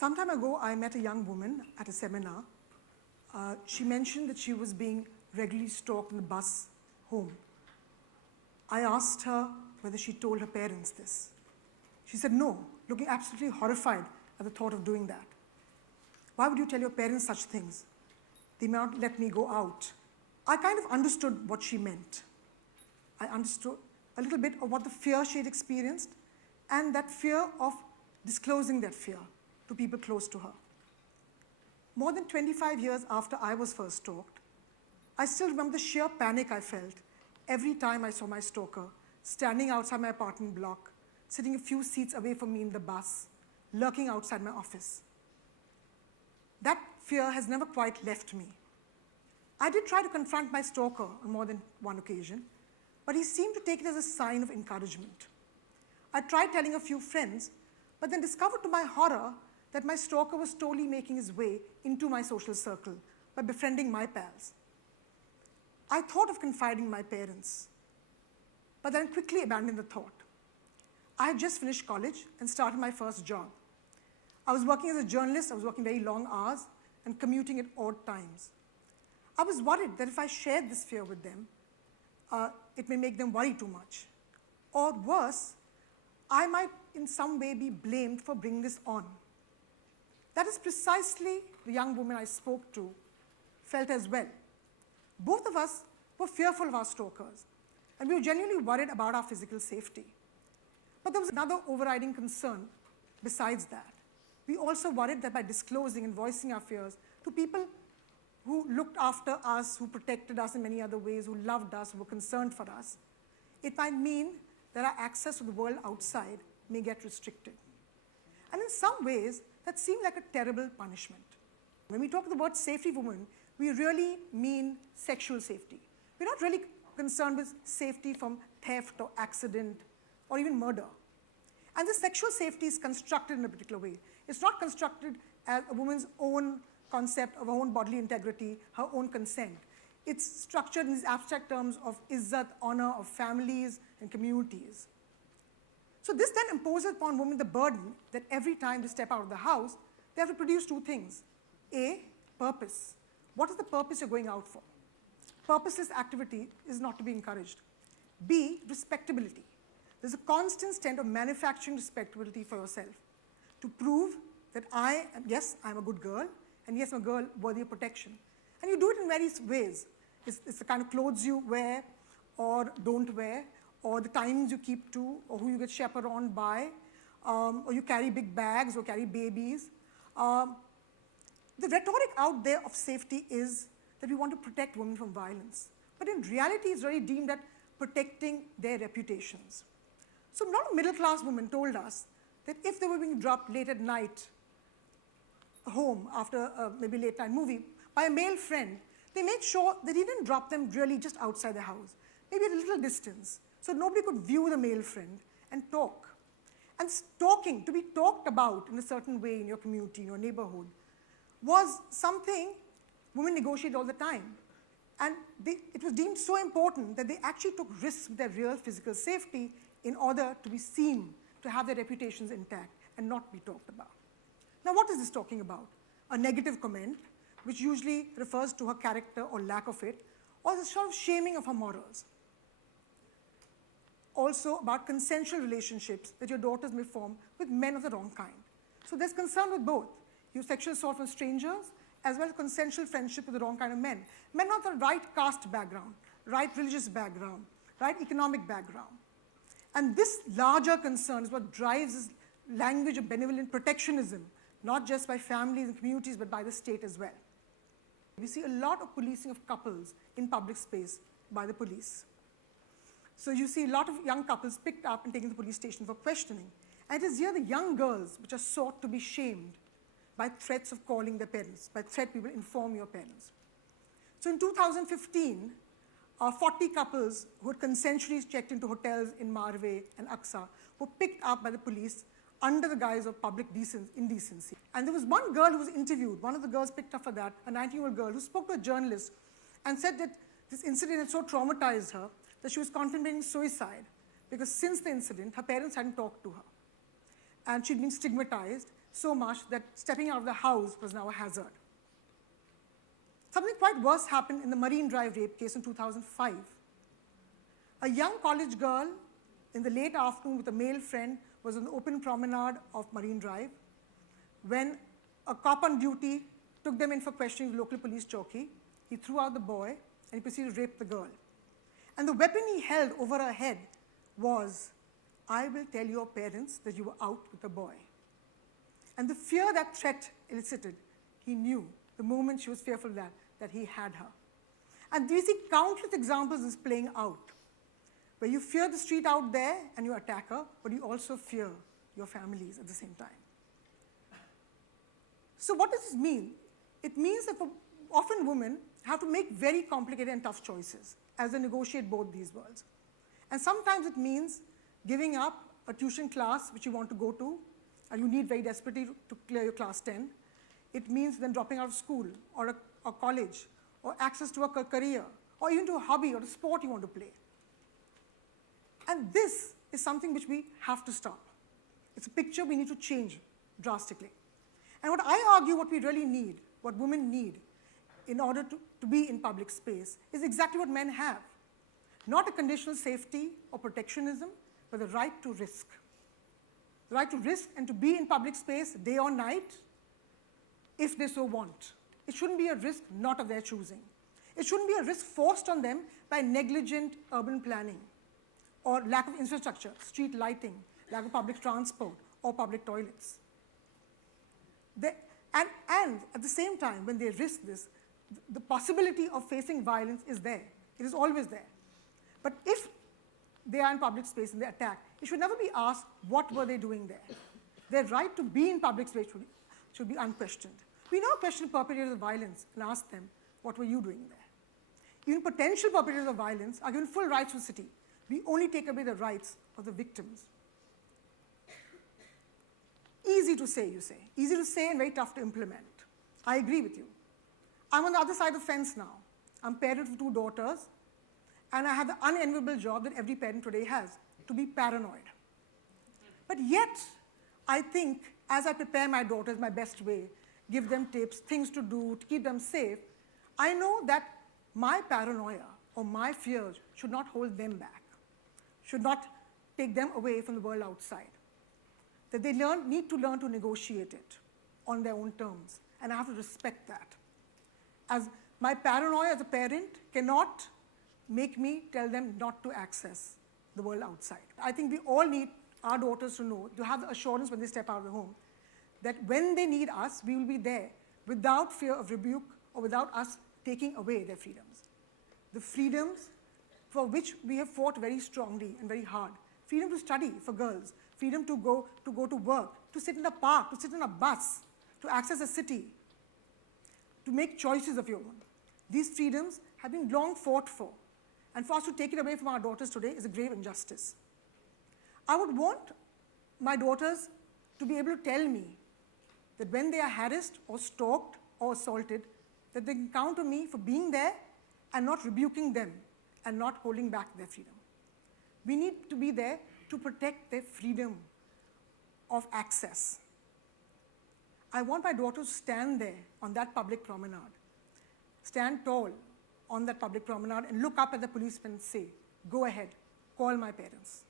Some time ago, I met a young woman at a seminar. She mentioned that she was being regularly stalked on the bus home. I asked her whether she told her parents this. She said no, looking absolutely horrified at the thought of doing that. Why would you tell your parents such things? They may not let me go out. I kind of understood what she meant. I understood a little bit of what the fear she had experienced and that fear of disclosing that fear to people close to her. More than 25 years after I was first stalked, I still remember the sheer panic I felt every time I saw my stalker standing outside my apartment block, sitting a few seats away from me in the bus, lurking outside my office. That fear has never quite left me. I did try to confront my stalker on more than one occasion, but he seemed to take it as a sign of encouragement. I tried telling a few friends, but then discovered to my horror that my stalker was slowly making his way into my social circle by befriending my pals. I thought of confiding in my parents, but then quickly abandoned the thought. I had just finished college and started my first job. I was working as a journalist, I was working very long hours and commuting at odd times. I was worried that if I shared this fear with them, it may make them worry too much. Or worse, I might in some way be blamed for bringing this on. That is precisely the young woman I spoke to felt as well. Both of us were fearful of our stalkers, and we were genuinely worried about our physical safety. But there was another overriding concern besides that. We also worried that by disclosing and voicing our fears to people who looked after us, who protected us in many other ways, who loved us, who were concerned for us, it might mean that our access to the world outside may get restricted. And in some ways, that seemed like a terrible punishment. When we talk the word safety for women, we really mean sexual safety. We're not really concerned with safety from theft or accident or even murder. And the sexual safety is constructed in a particular way. It's not constructed as a woman's own concept of her own bodily integrity, her own consent. It's structured in these abstract terms of izzat, honor, of families and communities. So this then imposes upon women the burden that every time they step out of the house, they have to produce two things. A, purpose. What is the purpose you're going out for? Purposeless activity is not to be encouraged. B, respectability. There's a constant stint of manufacturing respectability for yourself to prove that yes, I'm a good girl, and yes, I'm a girl worthy of protection. And you do it in various ways. It's the kind of clothes you wear or don't wear, or the times you keep to, or who you get chaperoned by, or you carry big bags or carry babies. The rhetoric out there of safety is that we want to protect women from violence. But in reality, it's really deemed at protecting their reputations. So a lot of middle-class women told us that if they were being dropped late at night home after a maybe late-night movie by a male friend, they made sure that he didn't drop them really just outside the house, maybe at a little distance, so nobody could view the male friend and talk. And stalking, to be talked about in a certain way in your community, in your neighborhood, was something women negotiated all the time. And it was deemed so important that they actually took risks with their real physical safety in order to be seen, to have their reputations intact and not be talked about. Now, what is this talking about? A negative comment, which usually refers to her character or lack of it, or the sort of shaming of her morals. Also about consensual relationships that your daughters may form with men of the wrong kind. So there's concern with both. You sexual assault from strangers, as well as consensual friendship with the wrong kind of men. Men of the right caste background, right religious background, right economic background. And this larger concern is what drives this language of benevolent protectionism, not just by families and communities, but by the state as well. We see a lot of policing of couples in public space by the police. So you see a lot of young couples picked up and taken to the police station for questioning. And it is here the young girls which are sought to be shamed by threats of calling their parents, by threat we will inform your parents. So in 2015, 40 couples who had consensually checked into hotels in Marve and Aksa were picked up by the police under the guise of public indecency. And there was one girl who was interviewed, one of the girls picked up for that, a 19-year-old girl who spoke to a journalist and said that this incident had so traumatized her that she was contemplating suicide because since the incident, her parents hadn't talked to her. And she'd been stigmatized so much that stepping out of the house was now a hazard. Something quite worse happened in the Marine Drive rape case in 2005. A young college girl in the late afternoon with a male friend was on the open promenade of Marine Drive when a cop on duty took them in for questioning the local police chowki. He threw out the boy and he proceeded to rape the girl. And the weapon he held over her head was, "I will tell your parents that you were out with the boy." And the fear that threat elicited, he knew the moment she was fearful of that he had her. And we see countless examples of this playing out, where you fear the street out there and you attack her, but you also fear your families at the same time. So what does this mean? It means that often women have to make very complicated and tough choices as they negotiate both these worlds. And sometimes it means giving up a tuition class which you want to go to, and you need very desperately to clear your class 10. It means then dropping out of school or a college or access to a career or even to a hobby or a sport you want to play. And this is something which we have to stop. It's a picture we need to change drastically. And what I argue what we really need, what women need in order to be in public space is exactly what men have. Not a conditional safety or protectionism, but the right to risk. The right to risk and to be in public space day or night if they so want. It shouldn't be a risk not of their choosing. It shouldn't be a risk forced on them by negligent urban planning or lack of infrastructure, street lighting, lack of public transport, or public toilets. And at the same time, when they risk this, the possibility of facing violence is there. It is always there. But if they are in public space and they attack, it should never be asked, what were they doing there? Their right to be in public space should be unquestioned. We now question perpetrators of violence and ask them, what were you doing there? Even potential perpetrators of violence are given full rights to the city. We only take away the rights of the victims. Easy to say, you say. Easy to say and very tough to implement. I agree with you. I'm on the other side of the fence now. I'm parent of 2 daughters, and I have the unenviable job that every parent today has, to be paranoid. But yet, I think, as I prepare my daughters my best way, give them tips, things to do, to keep them safe, I know that my paranoia or my fears should not hold them back, should not take them away from the world outside. That they need to learn to negotiate it on their own terms, and I have to respect that. As my paranoia as a parent cannot make me tell them not to access the world outside. I think we all need our daughters to know, to have the assurance when they step out of the home, that when they need us, we will be there without fear of rebuke or without us taking away their freedoms. The freedoms for which we have fought very strongly and very hard. Freedom to study for girls, freedom to go to work, to sit in a park, to sit in a bus, to access a city, to make choices of your own. These freedoms have been long fought for, and for us to take it away from our daughters today is a grave injustice. I would want my daughters to be able to tell me that when they are harassed or stalked or assaulted, that they can count on me for being there and not rebuking them and not holding back their freedom. We need to be there to protect their freedom of access. I want my daughters to stand there on that public promenade, stand tall on that public promenade and look up at the policeman and say, "Go ahead, call my parents."